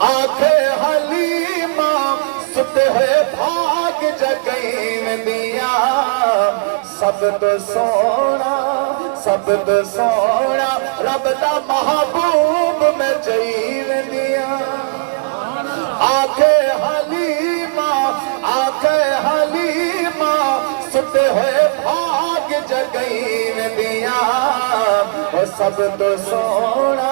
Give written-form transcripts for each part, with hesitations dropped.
آکھے حلیمہ ستے ہوئے بھاگ جگین دیا سب تو سونا رب دا محبوب میں جین دیا آکھے حلیمہ ستے ہوئے بھاگ جگین دیا سب تو سونا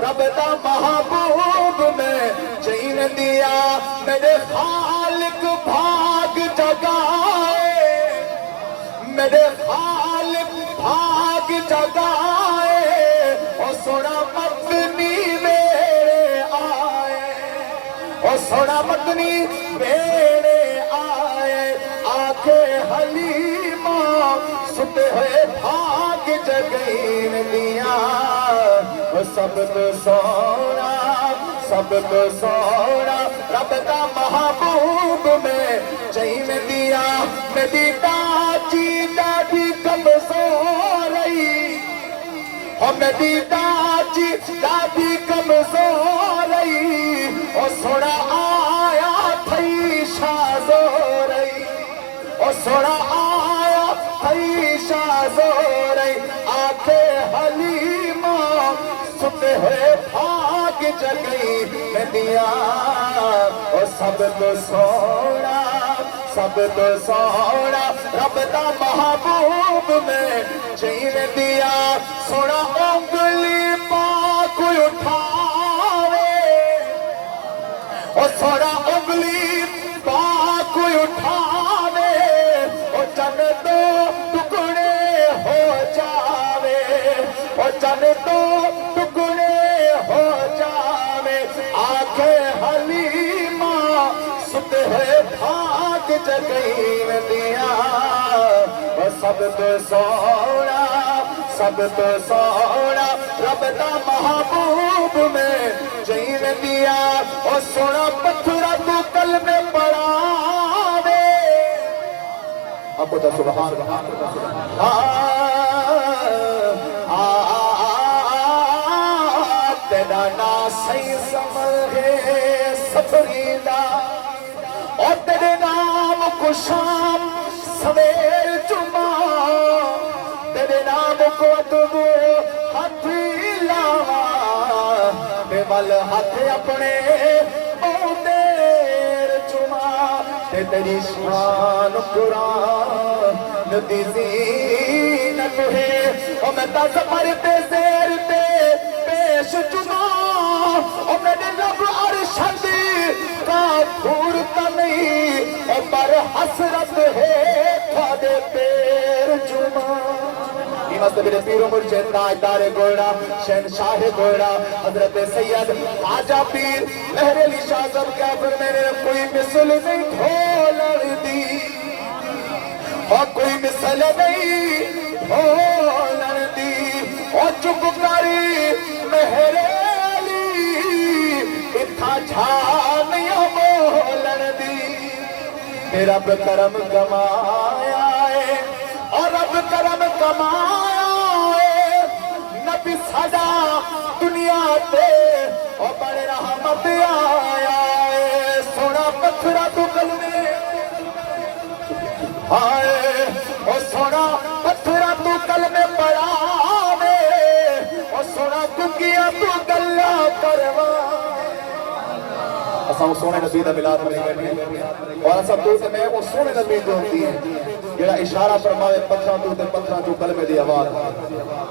رب دا محبوب میں جین دیا میرے خالق بھاگ جگائے میرے خالق بھاگ جگائے او سونا مدنی میرے آئے او سونا مدنی میرے آئے آکھے حلیمہ ستے ہوئے بھاگ جگین دیا سب تو سونا رب دا محبوب میں جین دیا میری ڈاچی ڈاڈی کمزور رہی اور میری ڈاچی ڈاڈی کمزور رہی اور سونا آیا تھئی شازور رہی اور سونا آیا تھئی شازور رہی آکھے حلیمہ ستے ہوئے بھاگ جگئی میں دیا اور سب تو سونا رب دا محبوب میں جین دیا سونا انگلی پاک اٹھاوے اور سونا انگلی پاک اٹھاوے اور چند دو ٹکڑے ہو جاوے اور چند دو ٹکڑے ہو جاوے آکھے حلیمہ ستے ہوئے بھاگ جگین دیا سب تو سونا رب دا محبوب میں جین دیا اور سونا پتھرا تو کل میں پڑھاوے اب بتا سبحان تیرا نا سی سمرے سفریدہ اور تیرے نام کو شام سویر جمعہ تیرے نام کو ادبو ہاتھی لاوا بے مل ہاتھ اپنے دیر جمعہ تیری شان قرآن دی زینت ہے اور میں تازہ مرتے زیر تے پیش جمعہ اور میرے رب عرشد کا پھورتا نہیں اور پر حسرت ہے تھوڑے پیر جمعہ مست میرے پیروں مرشد تاجدار گوڑا شہنشاہ گوڑا حضرت سید خواجہ پیر مہر علی شاہ صاحب کیا پر میرے کوئی مثل نہیں ڈھولڑ دی اور کوئی مثل نہیں ڈھولڑ دی اور چپ کری مہر علی اتھا جھانیاں بولڑ دی تیرا کرم کمایا ہے اور رب کرم کمایا ہے نبی صدا دنیا تے اور بڑے رحمت آیا ہے سونا پتھرا تو کلمے آئے اور سونا پتھرا تو کلمے پڑھاوے اور سونا ککیا تو گلہ کروا اساں سونے نبی دا ملاد میں بیٹھے اور اساں تو سے میں وہ سونے نبی جو ہوتی ہے جڑا اشارہ فرماوے پتھراں تو تے پتھراں جو کلمے دی آواز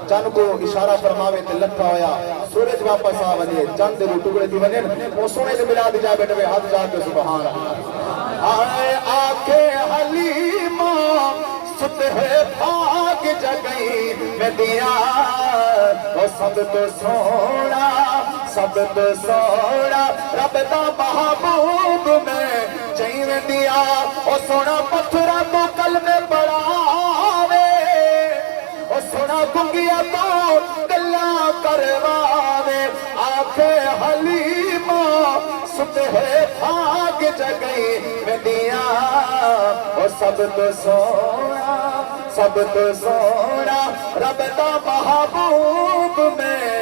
چند کو اشارہ فرماوے تے لٹھا ہویا سورج واپس آ ونے چند دے ٹکڑے دی ونے وہ سونے دے ملاد جا بیٹھے ہاتھ جا کے سبحان اللہ آئے آکھے حلیمہ ستے ہوئے بھاگ جگئی میں دیا اور سب تو سونا رب دا محبوب میں جین دیا اور سونا پتھرا تو کلمے پڑھاوے اور سونا گنگیا تو گلہ کرواوے آکھے حلیمہ ستے ہوئے بھاگ جگئی میں دیا اور سب تو سونا رب دا محبوب میں